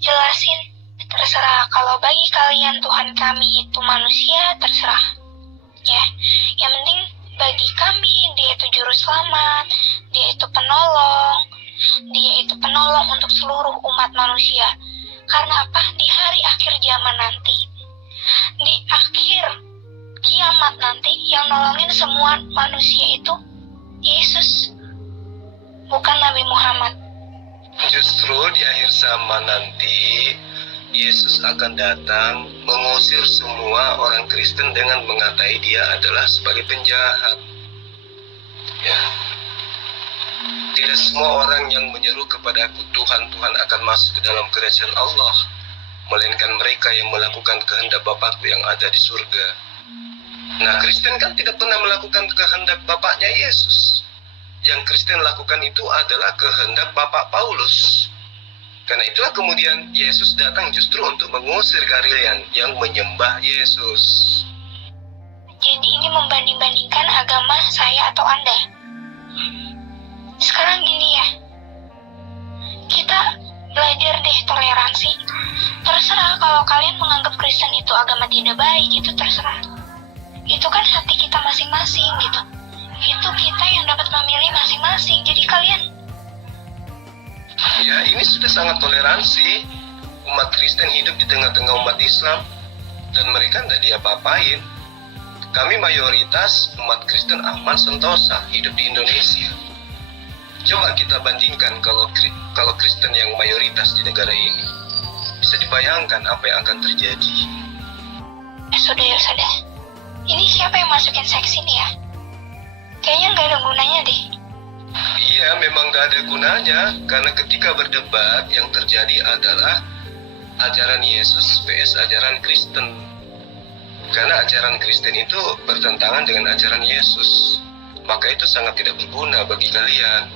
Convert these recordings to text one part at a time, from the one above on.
jelasin, terserah. Kalau bagi kalian Tuhan kami itu manusia, terserah. Ya, yang penting bagi kami dia itu juru selamat, dia itu penolong untuk seluruh umat manusia. Karena apa? Di hari akhir zaman nanti, di akhir kiamat nanti, yang nolongin semua manusia itu Yesus, bukan Nabi Muhammad. Justru di akhir zaman nanti Yesus akan datang mengusir semua orang Kristen dengan mengatai dia adalah sebagai penjahat. Ya. Tidak semua orang yang menyeru kepada aku Tuhan, Tuhan akan masuk ke dalam kerajaan Allah, melainkan mereka yang melakukan kehendak Bapakku yang ada di surga. Nah, Kristen kan tidak pernah melakukan kehendak Bapaknya Yesus. Yang Kristen lakukan itu adalah kehendak Bapak Paulus. Karena itulah kemudian Yesus datang justru untuk mengusir kalian yang menyembah Yesus. Jadi ini membanding-bandingkan agama saya atau Anda. Sekarang gini ya, kita belajar deh toleransi. Terserah kalau kalian menganggap Kristen itu agama tidak baik, itu terserah. Itu kan hati kita masing-masing gitu. Itu kita yang dapat memilih masing-masing. Jadi kalian, ya, ini sudah sangat toleransi. Umat Kristen hidup di tengah-tengah umat Islam dan mereka tidak diapa-apain. Kami mayoritas umat Kristen aman sentosa hidup di Indonesia. Coba kita bandingkan kalau Kristen yang mayoritas di negara ini. Bisa dibayangkan apa yang akan terjadi. sudah. Ini siapa yang masukin seks ini ya? Kayaknya nggak ada gunanya deh. Iya, memang gak ada gunanya, karena ketika berdebat yang terjadi adalah ajaran Yesus vs ajaran Kristen. Karena ajaran Kristen itu bertentangan dengan ajaran Yesus, maka itu sangat tidak berguna bagi kalian.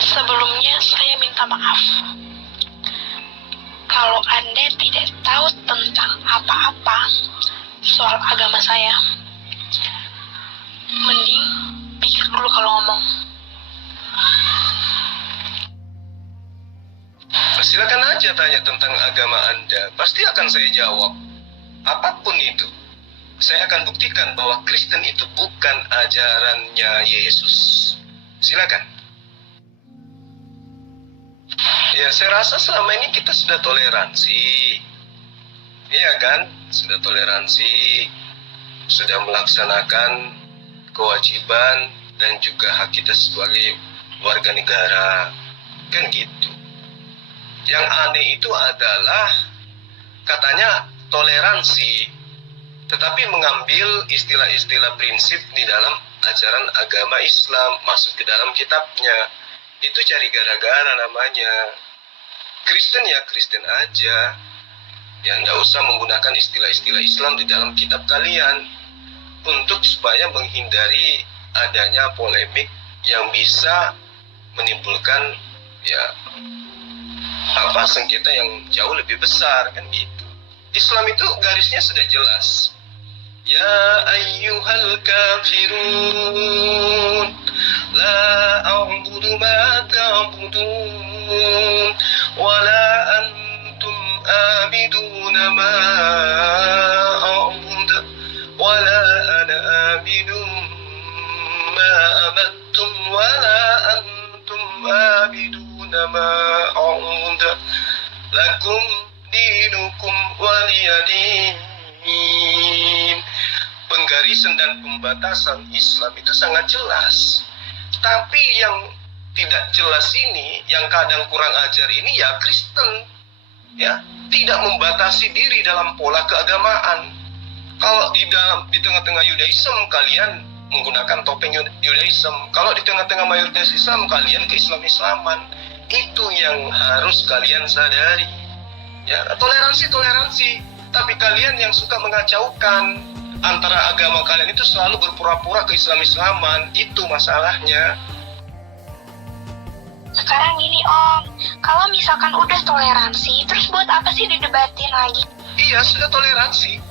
Sebelumnya saya minta maaf kalau Anda tidak tahu tentang apa-apa soal agama saya. Mending pikir dulu kalau ngomong. Silakan aja tanya tentang agama Anda, pasti akan saya jawab. Apapun itu, saya akan buktikan bahwa Kristen itu bukan ajarannya Yesus. Silakan. Ya, saya rasa selama ini kita sudah toleransi. Iya kan? Sudah toleransi, sudah melaksanakan kewajiban dan juga hak kita sebagai warga negara. Kan gitu. Yang aneh itu adalah katanya toleransi, tetapi mengambil istilah-istilah prinsip di dalam ajaran agama Islam masuk ke dalam kitabnya. Itu cari gara-gara namanya. Kristen ya Kristen aja. Ya nggak usah menggunakan istilah-istilah Islam di dalam kitab kalian untuk supaya menghindari adanya polemik yang bisa menimbulkan ya sengketa yang jauh lebih besar kan gitu. Islam itu garisnya sudah jelas. Ya ayyuhal kafirun la a'budu ma ta'budun wa la antum abiduna ma a'budu wa la ana abidun ma abattum wa la antum abiduna ma a'budu lakum dinukum waliyadin. Penggarisan dan pembatasan Islam itu sangat jelas. Tapi yang tidak jelas ini, yang kadang kurang ajar ini ya Kristen. Ya, tidak membatasi diri dalam pola keagamaan. Kalau di tengah-tengah Yudaism kalian menggunakan topeng Yudaism. Kalau di tengah-tengah mayoritas Islam kalian ke Islam-Islaman. Itu yang harus kalian sadari. Ya, toleransi. Tapi kalian yang suka mengacaukan antara agama kalian itu selalu berpura-pura ke Islam-Islaman. Itu masalahnya. Sekarang gini Om, kalau misalkan udah toleransi, terus buat apa sih didebatin lagi? Iya, sudah toleransi.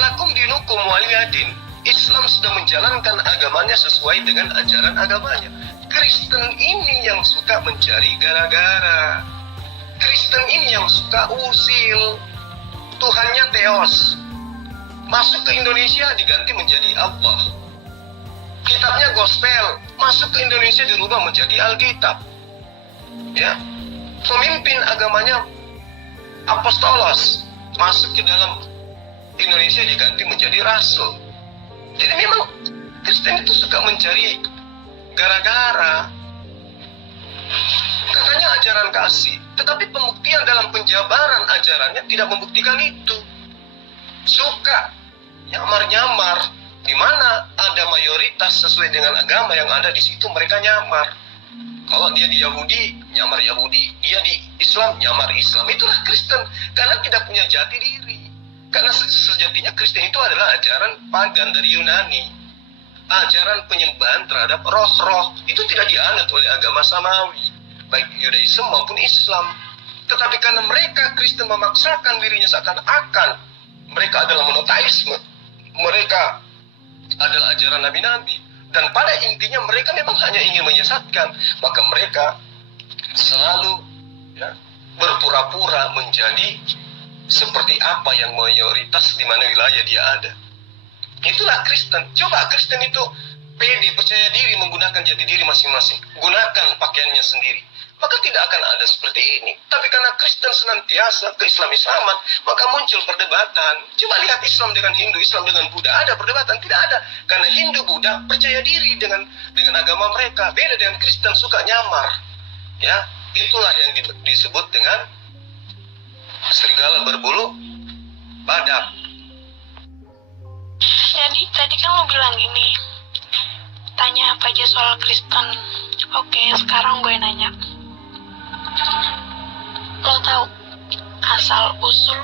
Lakum dinukum waliyadin. Islam sudah menjalankan agamanya sesuai dengan ajaran agamanya. Kristen ini yang suka mencari gara-gara. Kristen ini yang suka usil. Tuhannya Theos. Masuk ke Indonesia diganti menjadi Allah. Kitabnya Gospel. Masuk ke Indonesia dirubah menjadi Alkitab. Ya. Pemimpin agamanya Apostolos. Masuk ke dalam Indonesia diganti menjadi Rasul. Jadi memang Kristen itu suka mencari gara-gara. Katanya ajaran kasih, tetapi pembuktian dalam penjabaran ajarannya tidak membuktikan itu. Suka nyamar-nyamar, di mana ada mayoritas sesuai dengan agama yang ada di situ mereka nyamar. Kalau dia di Yahudi, nyamar Yahudi. Dia di Islam, nyamar Islam. Itulah Kristen, karena tidak punya jati diri. Karena sejatinya Kristen itu adalah ajaran pagan dari Yunani. Ajaran penyembahan terhadap roh-roh. Itu tidak dianut oleh agama samawi, baik Yudaisme maupun Islam. Tetapi karena mereka Kristen memaksakan dirinya seakan-akan mereka adalah monoteisme, mereka adalah ajaran nabi-nabi, dan pada intinya mereka memang hanya ingin menyesatkan, maka mereka selalu berpura-pura menjadi seperti apa yang mayoritas di mana wilayah dia ada. Itulah Kristen. Coba Kristen itu pede, percaya diri, menggunakan jati diri masing-masing, gunakan pakaiannya sendiri, maka tidak akan ada seperti ini. Tapi karena Kristen senantiasa ke-Islam-Islaman, maka muncul perdebatan. Coba lihat Islam dengan Hindu, Islam dengan Buddha, ada perdebatan? Tidak ada. Karena Hindu, Buddha percaya diri dengan agama mereka. Beda dengan Kristen, suka nyamar. Ya, itulah yang disebut dengan serigala berbulu badak. Jadi tadi kan lo bilang gini, tanya apa aja soal Kristen. Oke, sekarang gue nanya, lo tahu asal usul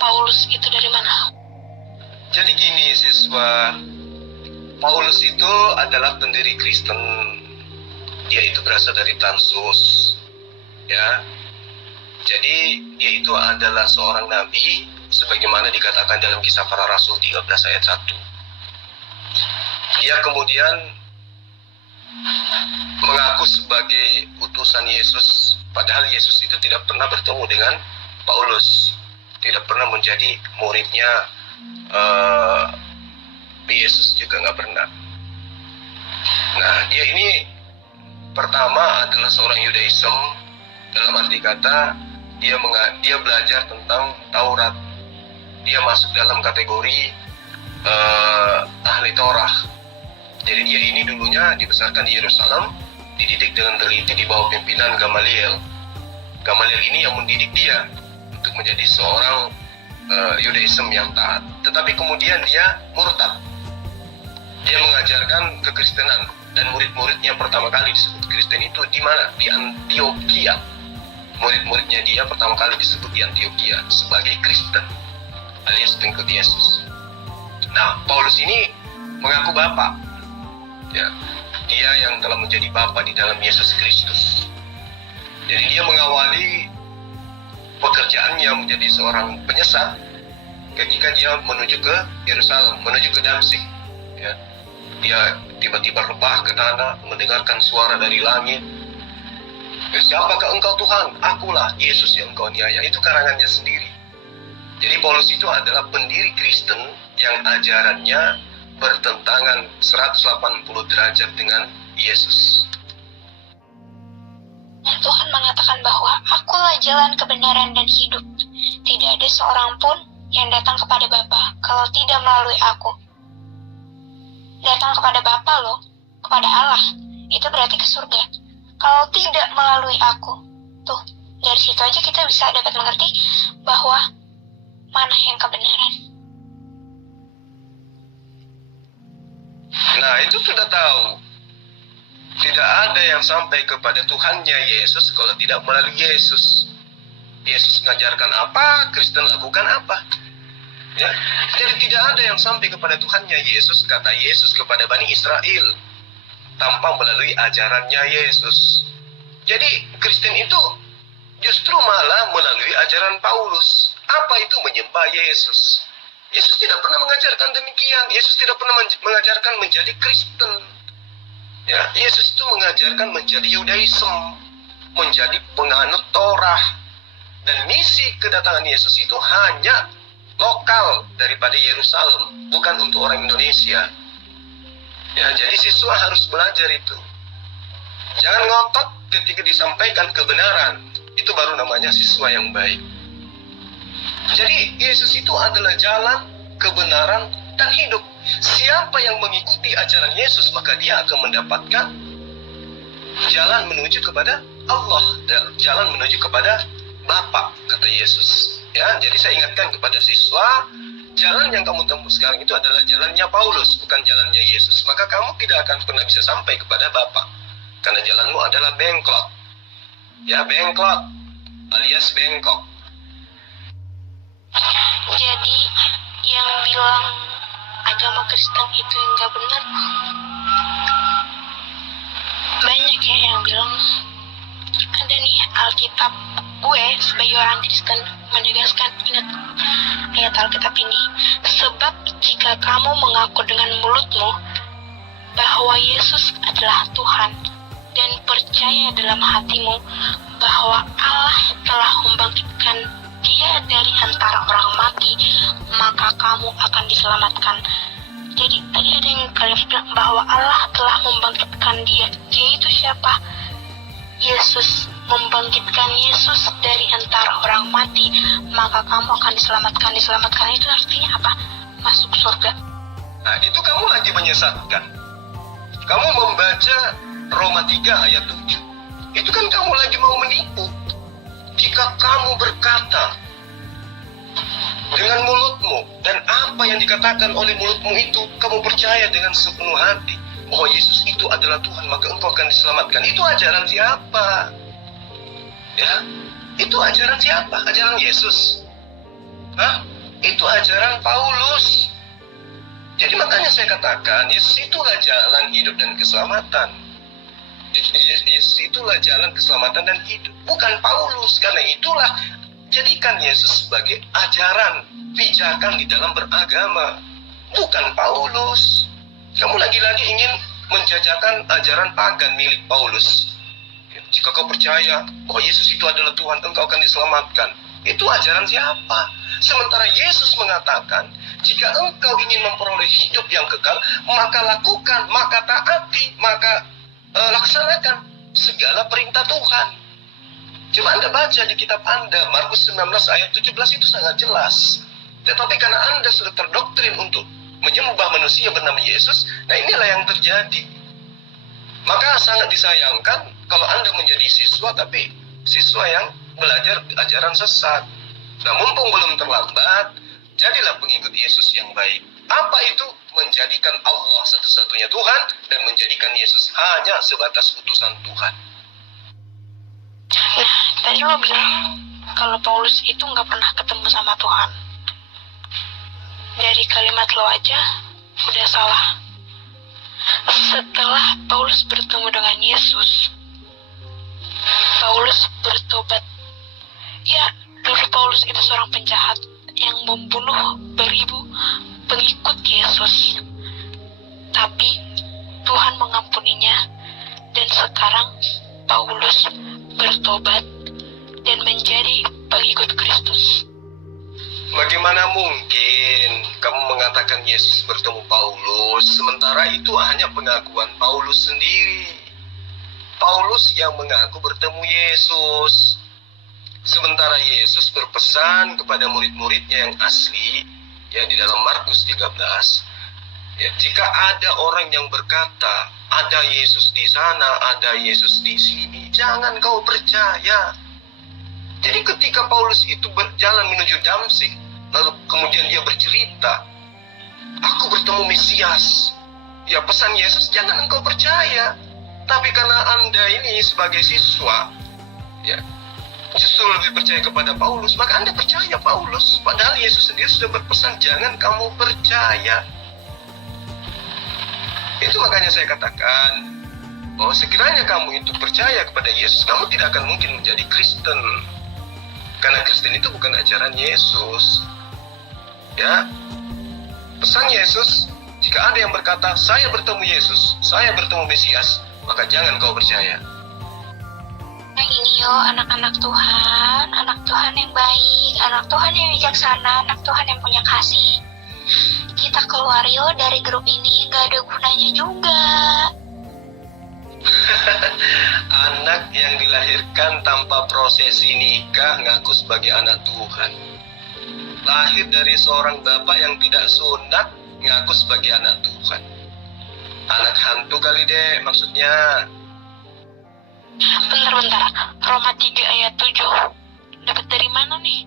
Paulus itu dari mana? Jadi gini siswa, Paulus itu adalah pendiri Kristen. Dia itu berasal dari Tarsus, ya. Jadi dia itu adalah seorang nabi, sebagaimana dikatakan dalam Kisah Para Rasul 13 ayat 1. Dia kemudian mengaku sebagai utusan Yesus, padahal Yesus itu tidak pernah bertemu dengan Paulus, tidak pernah menjadi muridnya. Yesus juga nggak pernah. Nah, dia ini pertama adalah seorang Yudaism, dalam arti kata dia belajar tentang Taurat. Dia masuk dalam kategori ahli Torah. Jadi dia ini dulunya dibesarkan di Yerusalem, dididik dengan teliti di bawah pimpinan Gamaliel. Gamaliel ini yang mendidik dia untuk menjadi seorang Yudaism yang taat. Tetapi kemudian dia murtad. Dia mengajarkan kekristenan, dan murid-muridnya pertama kali disebut Kristen itu di mana? Di Antioquia. Murid-muridnya dia pertama kali disebut di Antioquia sebagai Kristen, alias pengikut Yesus. Nah, Paulus ini mengaku Bapa. Ya, dia yang telah menjadi Bapa di dalam Yesus Kristus. Jadi dia mengawali pekerjaannya menjadi seorang penyesat ketika dia menuju ke Yerusalem, menuju ke Damsyik. Ya, dia tiba-tiba rebah ke tanah, mendengarkan suara dari langit. Siapakah engkau Tuhan? Akulah Yesus yang engkau aniaya. Itu karangannya sendiri. Jadi Paulus itu adalah pendiri Kristen yang ajarannya bertentangan 180 derajat dengan Yesus. Dan Tuhan mengatakan bahwa akulah jalan kebenaran dan hidup. Tidak ada seorang pun yang datang kepada Bapa kalau tidak melalui aku. Datang kepada Bapa loh, kepada Allah, itu berarti ke surga. Kalau tidak melalui aku, tuh, dari situ aja kita bisa dapat mengerti bahwa mana yang kebenaran. Nah, itu sudah tahu. Tidak ada yang sampai kepada Tuhannya Yesus kalau tidak melalui Yesus. Yesus mengajarkan apa, Kristen lakukan apa. Ya, jadi tidak ada yang sampai kepada Tuhannya Yesus, kata Yesus kepada Bani Israel, tanpa melalui ajarannya Yesus. Jadi Kristen itu justru malah melalui ajaran Paulus. Apa itu menyembah Yesus? Yesus tidak pernah mengajarkan demikian. Yesus tidak pernah mengajarkan menjadi Kristen. Ya, Yesus itu mengajarkan menjadi Yudaism, menjadi penganut Torah. Dan misi kedatangan Yesus itu hanya lokal daripada Yerusalem, bukan untuk orang Indonesia. Ya, jadi siswa harus belajar itu. Jangan ngotot ketika disampaikan kebenaran. Itu baru namanya siswa yang baik. Jadi Yesus itu adalah jalan, kebenaran, dan hidup. Siapa yang mengikuti ajaran Yesus, maka dia akan mendapatkan jalan menuju kepada Allah, dan jalan menuju kepada Bapa, kata Yesus. Ya, jadi saya ingatkan kepada siswa, jalan yang kamu tempuh sekarang itu adalah jalannya Paulus, bukan jalannya Yesus. Maka kamu tidak akan pernah bisa sampai kepada Bapa, karena jalanmu adalah bengkok. Ya, bengkok alias bengkok. Jadi yang bilang agama Kristen itu nggak benar, banyak ya yang bilang. Ada nih Alkitab, gue sebagai orang Kristen menegaskan, ingat ayat Alkitab ini, sebab jika kamu mengaku dengan mulutmu bahwa Yesus adalah Tuhan dan percaya dalam hatimu bahwa Allah telah membangkitkan dia dari antara orang mati, maka kamu akan diselamatkan. Jadi tadi ada yang kalian bilang bahwa Allah telah membangkitkan dia. Dia itu siapa? Yesus. Membangkitkan Yesus dari antara orang mati, maka kamu akan diselamatkan. Diselamatkan itu artinya apa? Masuk surga. Nah, itu kamu lagi menyesatkan. Kamu membaca Roma 3 ayat 7. Itu kan kamu lagi mau menipu. Jika kamu berkata dengan mulutmu, dan apa yang dikatakan oleh mulutmu itu kamu percaya dengan sepenuh hati bahwa Yesus itu adalah Tuhan, maka engkau akan diselamatkan. Itu ajaran siapa? Ya, itu ajaran siapa? Ajaran Yesus? Hah? Itu ajaran Paulus. Jadi makanya saya katakan, Yesus itulah jalan hidup dan keselamatan. Yesus itulah jalan keselamatan dan hidup, bukan Paulus. Karena itulah, jadikan Yesus sebagai ajaran, pijakan di dalam beragama, bukan Paulus. Kamu lagi-lagi ingin menjajakan ajaran pagan milik Paulus. Jika kau percaya bahwa Yesus itu adalah Tuhan, engkau akan diselamatkan. Itu ajaran siapa? Sementara Yesus mengatakan, jika engkau ingin memperoleh hidup yang kekal, maka lakukan, maka taati, maka laksanakan segala perintah Tuhan. Coba Anda baca di kitab Anda, Markus 19 ayat 17 itu sangat jelas. Tetapi karena Anda sudah terdoktrin untuk menyembah manusia bernama Yesus, nah inilah yang terjadi. Maka sangat disayangkan kalau Anda menjadi siswa, tapi siswa yang belajar ajaran sesat. Nah, mumpung belum terlambat, jadilah pengikut Yesus yang baik. Apa itu? Menjadikan Allah satu-satunya Tuhan dan menjadikan Yesus hanya sebatas utusan Tuhan. Nah, tadi lo bilang kalau Paulus itu nggak pernah ketemu sama Tuhan. Dari kalimat lo aja udah salah. Setelah Paulus bertemu dengan Yesus, Paulus bertobat. Ya, dulu Paulus itu seorang penjahat yang membunuh beribu pengikut Yesus. Tapi Tuhan mengampuninya, dan sekarang Paulus bertobat dan menjadi pengikut Kristus. Bagaimana mungkin kamu mengatakan Yesus bertemu Paulus, sementara itu hanya pengakuan Paulus sendiri? Paulus yang mengaku bertemu Yesus. Sementara Yesus berpesan kepada murid-muridnya yang asli, ya di dalam Markus 13, ya, jika ada orang yang berkata, ada Yesus di sana, ada Yesus di sini, jangan kau percaya. Jadi ketika Paulus itu berjalan menuju Damsyik, lalu kemudian dia bercerita, aku bertemu Mesias. Ya, pesan Yesus, jangan engkau percaya. Tapi karena Anda ini sebagai siswa, ya, justru lebih percaya kepada Paulus, maka Anda percaya Paulus. Padahal Yesus sendiri sudah berpesan, jangan kamu percaya. Itu makanya saya katakan, bahwa sekiranya kamu itu percaya kepada Yesus, kamu tidak akan mungkin menjadi Kristen. Karena Kristen itu bukan ajaran Yesus. Ya, pesan Yesus Jika ada yang berkata, saya bertemu Yesus, saya bertemu Mesias, maka jangan kau percaya. Nah ini yo, anak-anak Tuhan yang baik, anak Tuhan yang bijaksana, anak Tuhan yang punya kasih. Kita keluar yo dari grup ini, gak ada gunanya juga. Anak yang dilahirkan tanpa prosesi nikah ngaku sebagai anak Tuhan. Lahir dari seorang bapak yang tidak sunat, ngaku sebagai anak Tuhan. Anak hantu kali deh maksudnya. Bentar, Roma 3 ayat 7. Dapat dari mana nih?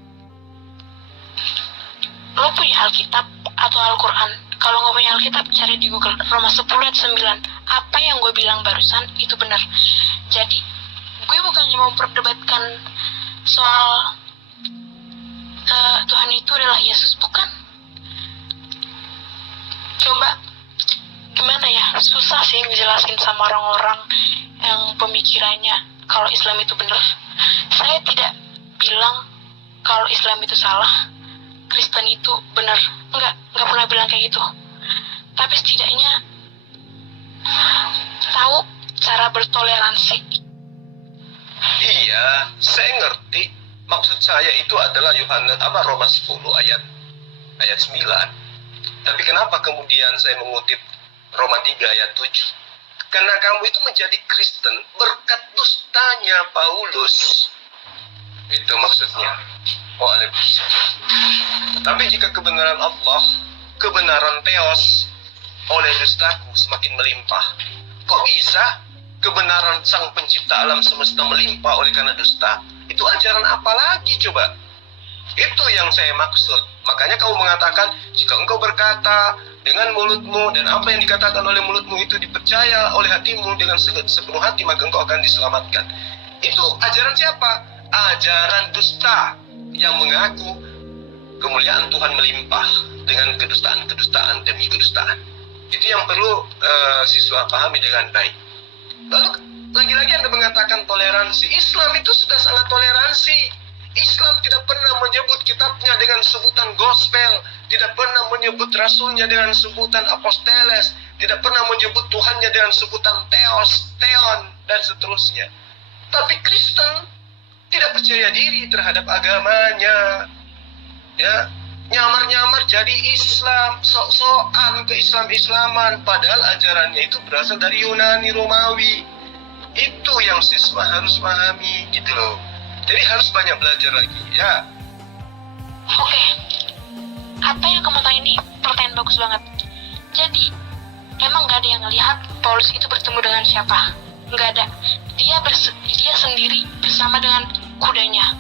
Lo punya Alkitab atau Al-Quran? Kalau nggak punya Alkitab, cari di Google. Roma 10 ayat 9. Apa yang gue bilang barusan itu benar. Jadi, gue bukannya mau memperdebatkan soal Tuhan itu adalah Yesus, bukan. Coba, gimana ya? Susah sih ngejelasin sama orang-orang yang pemikirannya kalau Islam itu benar. Saya tidak bilang kalau Islam itu salah, Kristen itu benar. Enggak pernah bilang kayak gitu. Tapi setidaknya tahu cara bertoleransi. Iya, saya ngerti. Maksud saya itu adalah Roma 10 ayat 9. Tapi kenapa kemudian saya mengutip Roma 3 ayat 7? Karena kamu itu menjadi Kristen berkat dustanya Paulus. Itu maksudnya. Waalaikumsalam. Tapi jika kebenaran Allah, kebenaran Theos oleh dustaku semakin melimpah. Kok bisa kebenaran sang pencipta alam semesta melimpah oleh karena dusta? Itu ajaran apa lagi coba? Itu yang saya maksud. Makanya kamu mengatakan, jika engkau berkata dengan mulutmu dan apa yang dikatakan oleh mulutmu itu dipercaya oleh hatimu dengan sepenuh hati, maka engkau akan diselamatkan. Itu ajaran siapa? Ajaran dusta yang mengaku kemuliaan Tuhan melimpah dengan kedustaan demi kedustaan. Itu yang perlu siswa pahami dengan baik. Lalu lagi-lagi Anda mengatakan toleransi. Islam itu sudah sangat toleransi. Islam tidak pernah menyebut kitabnya dengan sebutan gospel, tidak pernah menyebut rasulnya dengan sebutan aposteles, tidak pernah menyebut Tuhannya dengan sebutan theos, theon, dan seterusnya. Tapi Kristen tidak percaya diri terhadap agamanya, ya, nyamar-nyamar jadi Islam, sok-sokan ke Islam-Islaman, padahal ajarannya itu berasal dari Yunani, Romawi. Itu yang siswa harus pahami, gitu loh. Jadi harus banyak belajar lagi, ya. Oke, apa yang kamu tanya ini pertanyaan bagus banget. Jadi, emang gak ada yang ngelihat Paulus itu bertemu dengan siapa? Gak ada. Dia sendiri bersama dengan kudanya.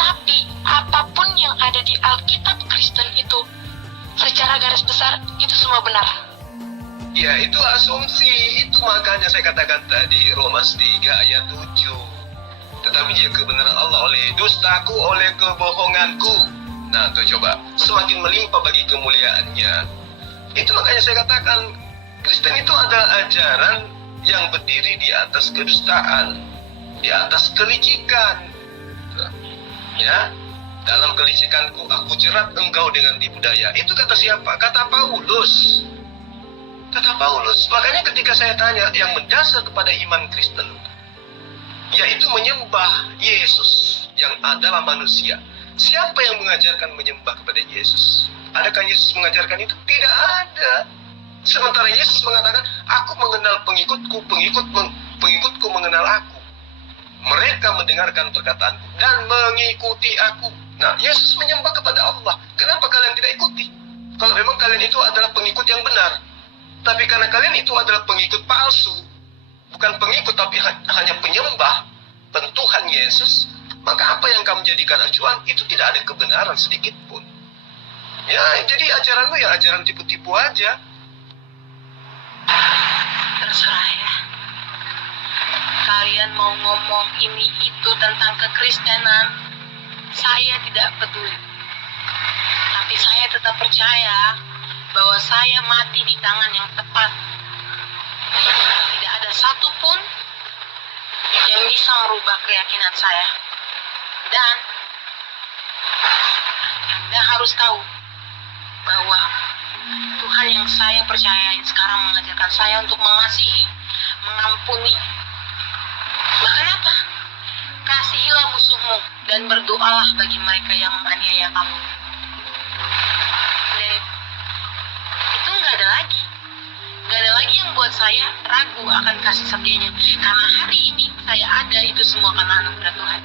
Tapi, apapun yang ada di Alkitab Kristen itu, secara garis besar, itu semua benar. Ya, itu asumsi. Itu makanya saya katakan tadi, Roma 3 ayat 7. Tetapi jika kebenaran Allah oleh dustaku, oleh kebohonganku, nah tuh coba, semakin melimpah bagi kemuliaannya. Itu makanya saya katakan, Kristen itu adalah ajaran yang berdiri di atas kedustaan, di atas kelicikan. Ya, dalam kelicikanku aku jerat engkau dengan tipu daya. Itu kata siapa? Kata Paulus. Kata Paulus. Makanya ketika saya tanya, yang mendasar kepada iman Kristen, yaitu menyembah Yesus yang adalah manusia. Siapa yang mengajarkan menyembah kepada Yesus? Adakah Yesus mengajarkan itu? Tidak ada. Sementara Yesus mengatakan, aku mengenal pengikutku, pengikutku mengenal aku. Mereka mendengarkan perkataanku dan mengikuti aku. Nah, Yesus menyembah kepada Allah. Kenapa kalian tidak ikuti? Kalau memang kalian itu adalah pengikut yang benar. Tapi karena kalian itu adalah pengikut palsu, bukan pengikut tapi hanya penyembah Tuhan Yesus, maka apa yang kamu jadikan acuan itu tidak ada kebenaran sedikit pun. Ya, jadi ajaranmu ya ajaran tipu-tipu aja. Terserah ya. Kalian mau ngomong ini itu tentang kekristenan, saya tidak peduli. Tapi saya tetap percaya bahwa saya mati di tangan yang tepat. Tidak ada satupun yang bisa merubah keyakinan saya. Dan Anda harus tahu bahwa Tuhan yang saya percayai sekarang mengajarkan saya untuk mengasihi, mengampuni. Bahkan apa? Kasihilah musuhmu dan berdoalah bagi mereka yang menganiaya kamu. Dan itu nggak ada lagi. Nggak ada lagi yang buat saya ragu akan kasih setianya. Karena hari ini saya ada, itu semua karena anugerah Tuhan.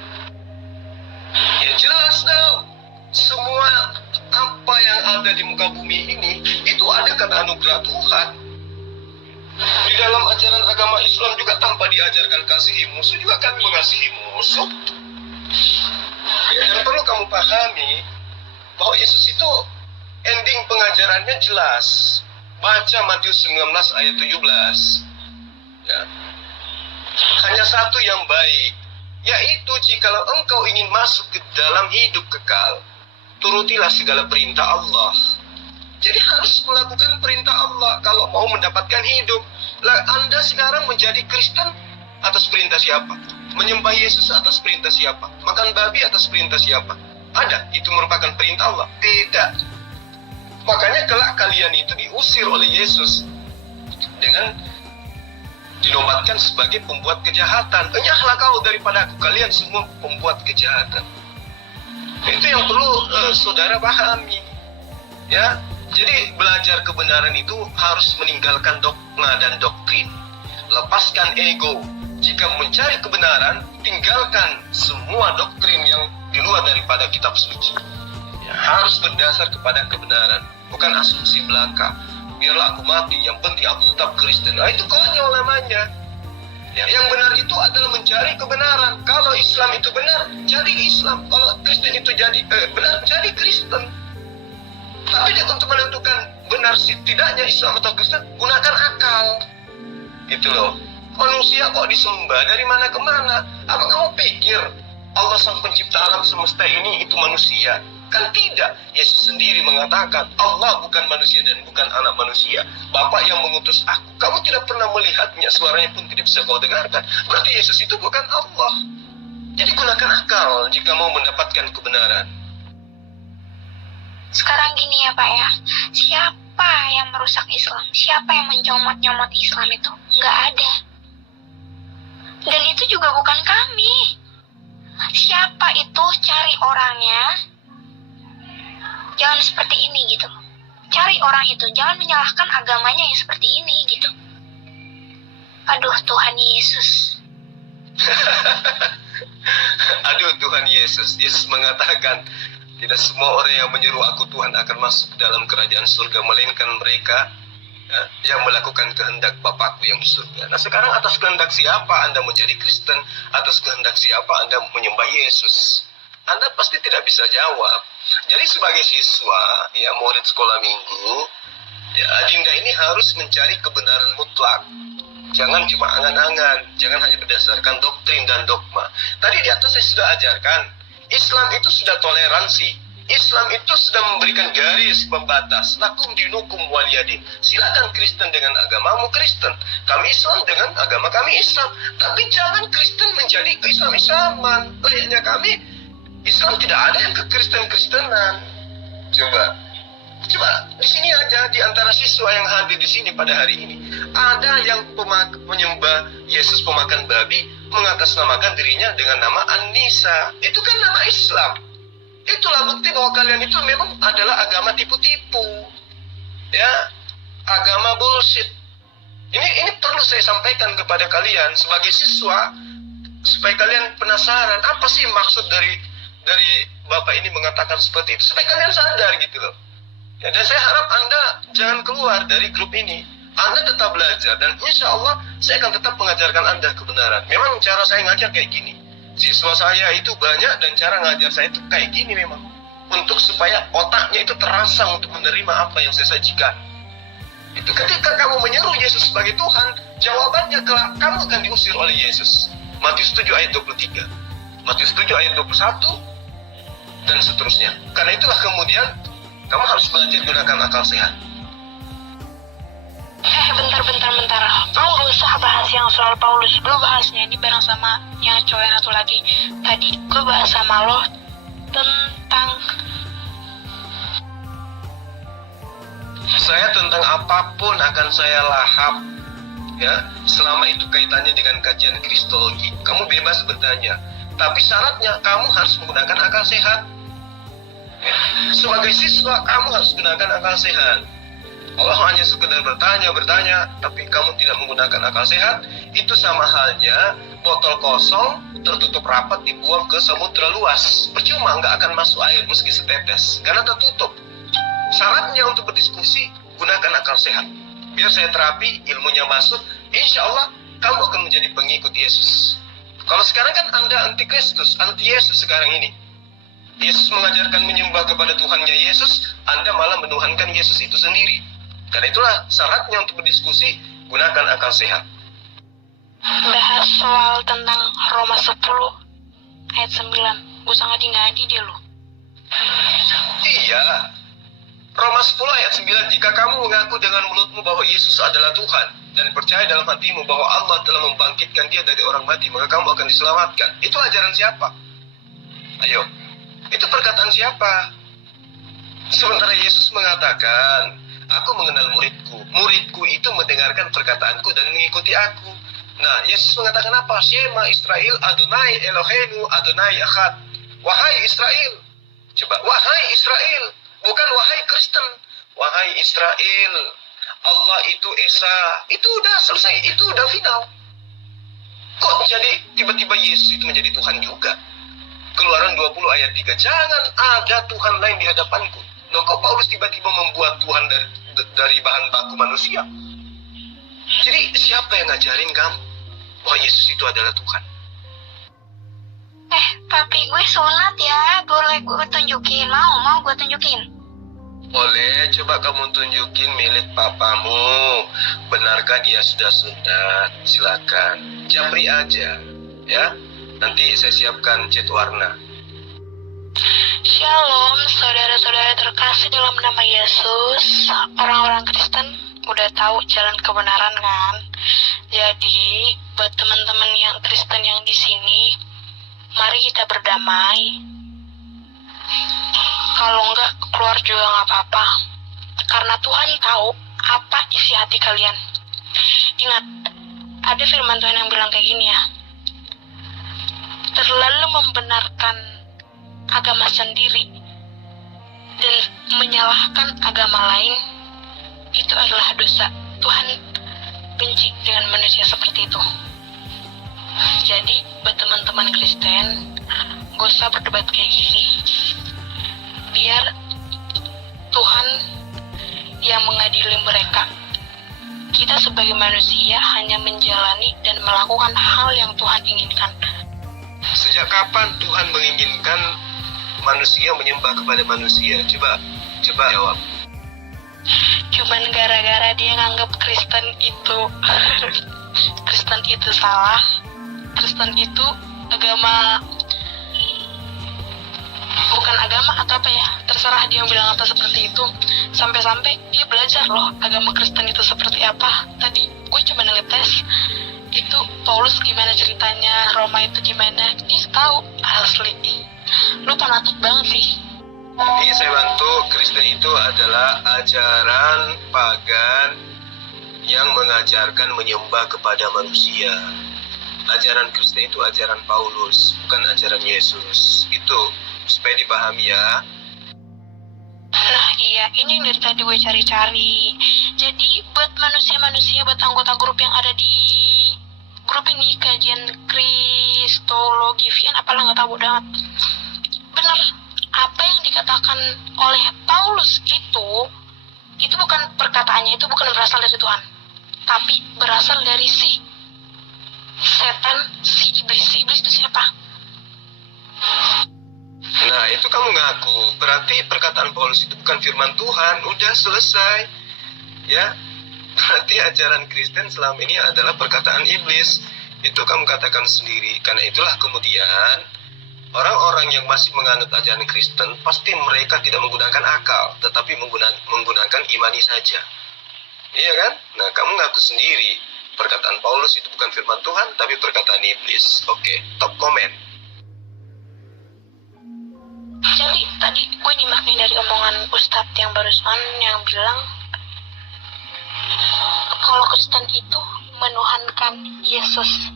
Ya jelas dong. Semua apa yang ada di muka bumi ini itu ada karena anugerah Tuhan. Di dalam ajaran agama Islam juga tanpa diajarkan kasihi musuh juga kami mengasihi musuh. Ya, dan perlu kamu pahami bahwa Yesus itu ending pengajarannya jelas. Baca Matius 19 ayat 17. Ya. Hanya satu yang baik, yaitu jikalau engkau ingin masuk ke dalam hidup kekal, turutilah segala perintah Allah. Jadi harus melakukan perintah Allah kalau mau mendapatkan hidup. Lah, Anda sekarang menjadi Kristen atas perintah siapa? Menyembah Yesus atas perintah siapa? Makan babi atas perintah siapa? Ada, itu merupakan perintah Allah? Tidak. Makanya kelak kalian itu diusir oleh Yesus dengan dinobatkan sebagai pembuat kejahatan. Enyahlah kau daripada aku, kalian semua pembuat kejahatan. Itu yang perlu saudara pahami. Ya, jadi belajar kebenaran itu harus meninggalkan dogma dan doktrin. Lepaskan ego. Jika mencari kebenaran, tinggalkan semua doktrin yang di luar daripada kitab suci. Ya, harus berdasar kepada kebenaran, bukan asumsi belaka. Biarlah aku mati, yang penting aku tetap Kristen. Nah, itu konyol namanya. Ya, yang benar itu adalah mencari kebenaran. Kalau Islam itu benar, jadi Islam. Kalau Kristen itu jadi benar, jadi Kristen. Tapi dia untuk menentukan benar tidaknya Islam atau Kristen, gunakan akal. Gitu loh. Manusia kok disembah dari mana ke mana? Apa kamu pikir Allah sang pencipta alam semesta ini itu manusia? Kan tidak. Yesus sendiri mengatakan Allah bukan manusia dan bukan anak manusia. Bapa yang mengutus aku. Kamu tidak pernah melihatnya, suaranya pun tidak bisa kau dengarkan. Berarti Yesus itu bukan Allah. Jadi gunakan akal jika mau mendapatkan kebenaran. Sekarang gini ya Pak ya, siapa yang merusak Islam? Siapa yang mencomot-nyomot Islam itu? Nggak ada. Dan itu juga bukan kami. Siapa itu, cari orangnya. Jangan seperti ini gitu. Cari orang itu, jangan menyalahkan agamanya yang seperti ini gitu. Aduh Tuhan Yesus. Aduh Tuhan Yesus. Yesus mengatakan, tidak semua orang yang menyeru aku Tuhan akan masuk dalam kerajaan surga, melainkan mereka yang melakukan kehendak Bapakku yang di surga. Nah sekarang atas kehendak siapa Anda menjadi Kristen? Atas kehendak siapa Anda menyembah Yesus? Anda pasti tidak bisa jawab. Jadi sebagai siswa, ya murid sekolah minggu, ya Adinda ini harus mencari kebenaran mutlak. Jangan cuma angan-angan, jangan hanya berdasarkan doktrin dan dogma. Tadi di atas saya sudah ajarkan, Islam itu sudah toleransi. Islam itu sudah memberikan garis pembatas. Lakum dinukum waliyadin. Silakan Kristen dengan agamamu Kristen. Kami Islam dengan agama kami Islam. Tapi jangan Kristen menjadi Islam-Islaman. Layaknya kami, Islam tidak ada yang ke-Kristen-Kristenan. Coba di sini aja, di antara siswa yang hadir di sini pada hari ini, ada yang penyembah Yesus pemakan babi, mengatasnamakan dirinya dengan nama An-Nisa. Itu kan nama Islam. Itulah bukti bahwa kalian itu memang adalah agama tipu-tipu. Ya, agama bullshit. Ini perlu saya sampaikan kepada kalian sebagai siswa, supaya kalian penasaran apa sih maksud dari Bapak ini mengatakan seperti itu, supaya kalian sadar gitu loh. Ya, dan saya harap Anda jangan keluar dari grup ini. Anda tetap belajar, dan insya Allah saya akan tetap mengajarkan Anda kebenaran. Memang cara saya ngajar kayak gini. Siswa saya itu banyak, dan cara ngajar saya itu kayak gini memang. Untuk supaya otaknya itu terangsang untuk menerima apa yang saya sajikan. Itu ketika kamu menyeru Yesus sebagai Tuhan, jawabannya kelak kamu akan diusir oleh Yesus. Matius 7 ayat 23. Matius 7 ayat 21. Dan seterusnya. Karena itulah kemudian kamu harus belajar gunakan akal sehat. Bentar. Lu gak usah bahas yang soal Paulus. Lu bahasnya ini bareng sama yang cowok yang satu lagi. Tadi gue bahas sama lo tentang Saya tentang apapun akan saya lahap. Ya, selama itu kaitannya dengan kajian kristologi, kamu bebas bertanya. Tapi syaratnya kamu harus menggunakan akal sehat. Ya. Sebagai siswa, kamu harus gunakan akal sehat. Kalau hanya sekedar bertanya, tapi kamu tidak menggunakan akal sehat, itu sama halnya botol kosong tertutup rapat dibuang ke samudra luas. Percuma, nggak akan masuk air meski setetes, karena tertutup. Syaratnya untuk berdiskusi, gunakan akal sehat. Biar saya terapi, ilmunya masuk, insya Allah kamu akan menjadi pengikut Yesus. Kalau sekarang kan Anda anti Kristus, anti Yesus sekarang ini. Yesus mengajarkan menyembah kepada Tuhannya Yesus, Anda malah menuhankan Yesus itu sendiri. Karena itulah syaratnya untuk berdiskusi, gunakan akal sehat. Bahas soal tentang Roma 10 ayat 9. Gak usah ngadi-ngadi dia lu. Iya. Roma 10 ayat 9, jika kamu mengaku dengan mulutmu bahwa Yesus adalah Tuhan, dan percaya dalam hatimu bahwa Allah telah membangkitkan dia dari orang mati, maka kamu akan diselamatkan. Itu ajaran siapa? Ayo, itu perkataan siapa? Sementara Yesus mengatakan, aku mengenal muridku. Muridku itu mendengarkan perkataanku dan mengikuti aku. Nah, Yesus mengatakan apa? Shema Israel, Adonai Eloheinu, Adonai Echad. Wahai Israel. Coba, wahai Israel. Bukan wahai Kristen. Wahai Israel. Allah itu Esa. Itu udah selesai. Itu udah final. Kok jadi tiba-tiba Yesus itu menjadi Tuhan juga? Keluaran 20 ayat 3. Jangan ada Tuhan lain di hadapanku. Loh, kok Paulus tiba-tiba membuat Tuhan dari bahan baku manusia? Jadi siapa yang ngajarin kamu bahwa Yesus itu adalah Tuhan? Papi gue sunat ya. Boleh gue tunjukin? Mau gue tunjukin? Boleh, coba kamu tunjukin milik papamu. Benarkah dia sudah sunat? Silakan. Japri aja, ya. Nanti saya siapkan cat warna. Shalom, saudara-saudara terkasih dalam nama Yesus. Orang-orang Kristen udah tahu jalan kebenaran kan? Jadi, buat teman-teman yang Kristen yang di sini, mari kita berdamai. Kalau enggak, keluar juga nggak apa-apa. Karena Tuhan tahu apa isi hati kalian. Ingat, ada firman Tuhan yang bilang kayak gini ya. Terlalu membenarkan agama sendiri dan menyalahkan agama lain, itu adalah dosa. Tuhan benci dengan manusia seperti itu. Jadi, buat teman-teman Kristen, gak usah berdebat kayak gini. Biar Tuhan yang mengadili mereka. Kita sebagai manusia hanya menjalani dan melakukan hal yang Tuhan inginkan. Sejak kapan Tuhan menginginkan manusia menyembah kepada manusia? Coba jawab. Cuman gara-gara dia nganggap Kristen itu Kristen itu salah. Kristen itu agama, bukan agama atau apa ya, terserah dia bilang apa seperti itu. Sampai-sampai dia belajar loh agama Kristen itu seperti apa. Tadi gue cuma ngetes itu Paulus gimana ceritanya, Roma itu gimana, dia tahu asli. Lu fanatik banget sih. Jadi saya bantu, Kristen itu adalah ajaran pagan yang mengajarkan menyembah kepada manusia. Ajaran Kristen itu ajaran Paulus, bukan ajaran Yesus. Itu supaya dipahami ya. Nah iya, ini yang dari tadi gue cari-cari. Jadi buat manusia-manusia, buat anggota grup yang ada di grup ini, kajian kristologi Vian, apalah nggak tahu banget. Bener, apa yang dikatakan oleh Paulus itu bukan perkataannya, itu bukan berasal dari Tuhan, tapi berasal dari si setan, si iblis. Si iblis itu siapa? Nah, itu kamu ngaku. Berarti perkataan Paulus itu bukan firman Tuhan. Udah selesai. Ya. Berarti ajaran Kristen selama ini adalah perkataan iblis. Itu kamu katakan sendiri. Karena itulah kemudian orang-orang yang masih menganut ajaran Kristen, pasti mereka tidak menggunakan akal, tetapi menggunakan imani saja. Iya kan? Nah, kamu ngaku sendiri. Perkataan Paulus itu bukan firman Tuhan, tapi perkataan iblis. Oke, top komen. Jadi tadi gue nyimak nih dari omongan Ustadz yang barusan yang bilang kalau Kristen itu menuhankan Yesus.